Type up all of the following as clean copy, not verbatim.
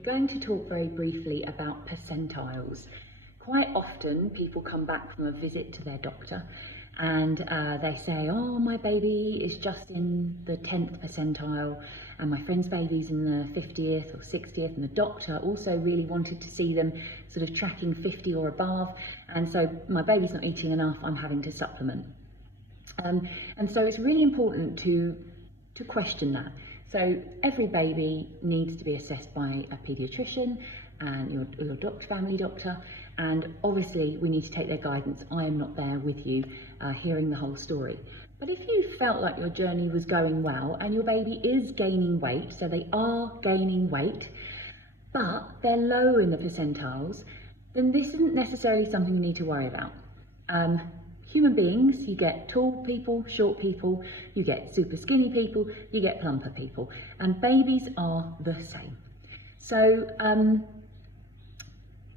we're going to talk very briefly about percentiles. Quite often people come back from a visit to their doctor and they say, oh, my baby is just in the 10th percentile and my friend's baby's in the 50th or 60th, and the doctor also really wanted to see them sort of tracking 50 or above, and so my baby's not eating enough, I'm having to supplement. And so it's really important to question that. So every baby needs to be assessed by a paediatrician and your family doctor, and obviously we need to take their guidance. I am not there with you hearing the whole story. But if you felt like your journey was going well and your baby is gaining weight, so they are gaining weight, but they're low in the percentiles, then this isn't necessarily something you need to worry about. Human beings, you get tall people, short people, you get super skinny people, you get plumper people, and babies are the same. So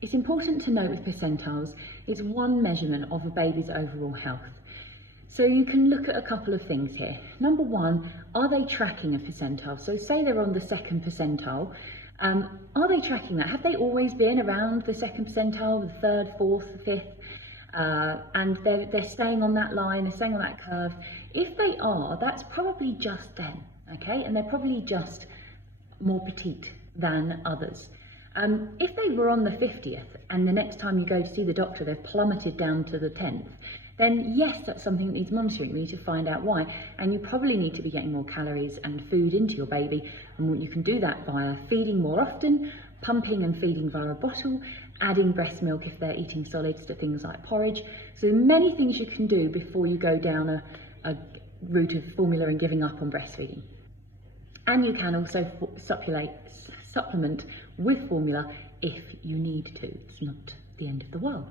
it's important to note with percentiles, it's one measurement of a baby's overall health. So you can look at a couple of things here. Number one, are they tracking a percentile? So say they're on the 2nd percentile, are they tracking that? Have they always been around the 2nd percentile, the 3rd, 4th, 5th? And they're staying on that line, they're staying on that curve. If they are, that's probably just them, okay? And they're probably just more petite than others. If they were on the 50th and the next time you go to see the doctor they've plummeted down to the 10th, then yes, that's something that needs monitoring. We need to find out why, and you probably need to be getting more calories and food into your baby, and you can do that via feeding more often, pumping and feeding via a bottle, adding breast milk if they're eating solids to things like porridge. So many things you can do before you go down a route of formula and giving up on breastfeeding. And you can also supplement with formula if you need to. It's not the end of the world.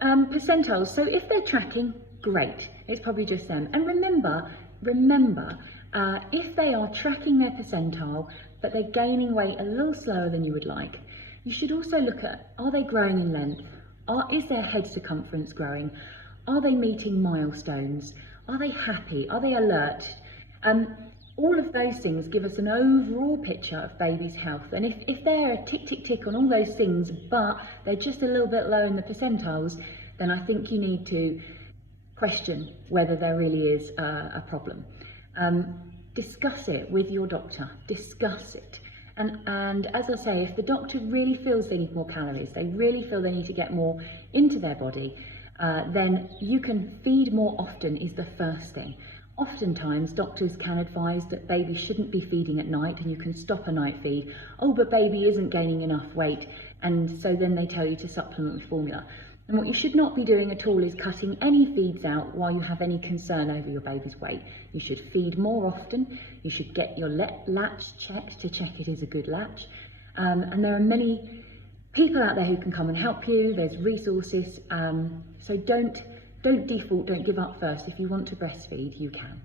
Percentiles, so if they're tracking, great, it's probably just them. And remember, if they are tracking their percentile, but they're gaining weight a little slower than you would like, you should also look at, are they growing in length? Is their head circumference growing? Are they meeting milestones? Are they happy? Are they alert? All of those things give us an overall picture of baby's health. And if they're a tick, tick, tick on all those things, but they're just a little bit low in the percentiles, then I think you need to question whether there really is a problem. Discuss it with your doctor, discuss it. And as I say, if the doctor really feels they need more calories, they really feel they need to get more into their body, then you can feed more often is the first thing. Oftentimes doctors can advise that baby shouldn't be feeding at night and you can stop a night feed. Oh, but baby isn't gaining enough weight, and so then they tell you to supplement with formula. And what you should not be doing at all is cutting any feeds out while you have any concern over your baby's weight. You should feed more often. You should get your latch checked to check it is a good latch. And there are many people out there who can come and help you. There's resources. So don't default, don't give up first. If you want to breastfeed, you can.